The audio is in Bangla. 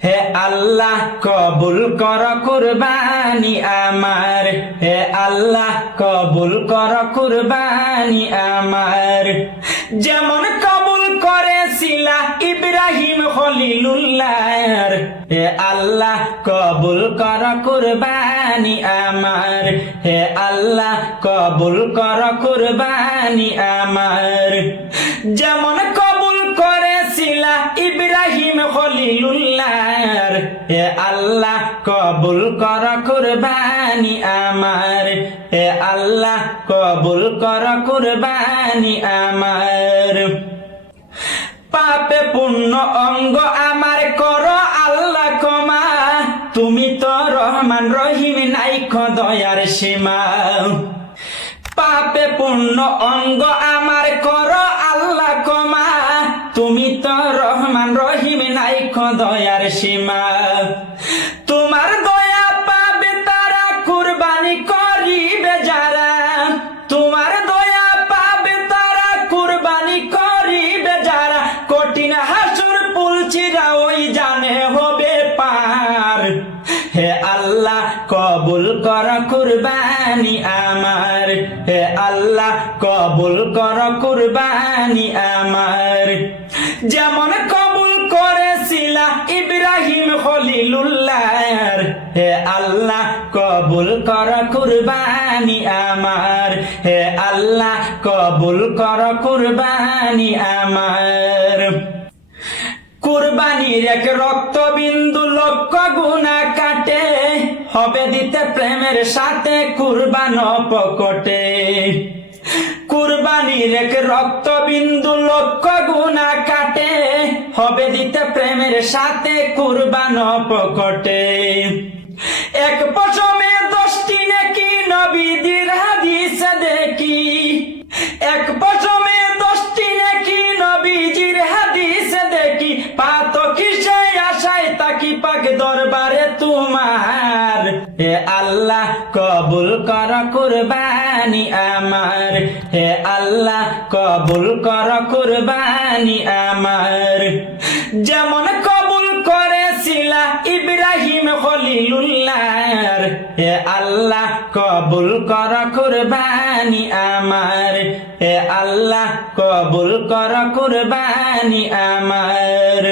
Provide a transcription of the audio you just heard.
হে আল্লাহ কবুল কর কুরবানি আমার, হে আল্লাহ কবুল কর কুরবানি আমার। যেমন কবুল করেছিলা ইব্রাহিম খলিলুল্লাহর, হে আল্লাহ কবুল কর কুরবানি আমার, হে আল্লাহ কবুল কর কুরবানি আমার। যেমন কবুল করেছিলা ইব্রাহিম খলিলুল্লাহর, হে আল্লাহ কবুল কর কুরবানি আমার, হে আল্লাহ কবুল কর কুরবানি আমার। পাপে পূর্ণ অঙ্গ আমার কর আল্লাহ ক্ষমা, তুমি তো রহমান রহিম নাইখ দয়ার সীমা। পাপে পূর্ণ অঙ্গ আমার কর আল্লাহ ক্ষমা, তুমি তো রহমান রহিম নাইখ দয়ার সীমা। তোমার দয়া পাবে তারা কুরবানি করিবে যারা, তোমার দয়া পাবে তারা কুরবানি করিবে যারা। কঠিন হাসুর পুলচিরা ওই জানে হবে পার, হে আল্লাহ কবুল কর কুরবানি আমার, হে আল্লাহ কবুল কর কুরবানি আমার। যেমন কবুল করেছিলা ইব্রাহিম খলিলুল্লাহর, হে আল্লাহ কবুল কর কুরবানি আমার, হে আল্লাহ কবুল কর কুরবানি আমার। কুরবানির এক রক্ত বিন্দু লক্ষ গুণা কাটে, হবে দিতে প্রেমের সাথে কুরবান পকটে। কুরবানির এক রক্ত বিন্দু লক্ষ গুণা কাটে, হবে দিতে প্রেমের সাথে কুরবান পকটে। এক পশমে 10টি নেকি নবীজির হাদিসে দেখি, এক পশমে 10টি নেকি নবীজির হাদিসে দেখি। পাত কিসে আশায় তাকি পাক দরবারে তোমার, হে আল্লাহ কবুল কর কুরবানি আমার, হে আল্লাহ কবুল কর কুরবানি আমার। যেমন কবুল করেছিলা ইব্রাহিম খলিলুল্লাহর, হে আল্লাহ কবুল কর কুরবানি আমার, হে আল্লাহ কবুল কর কুরবানি আমার।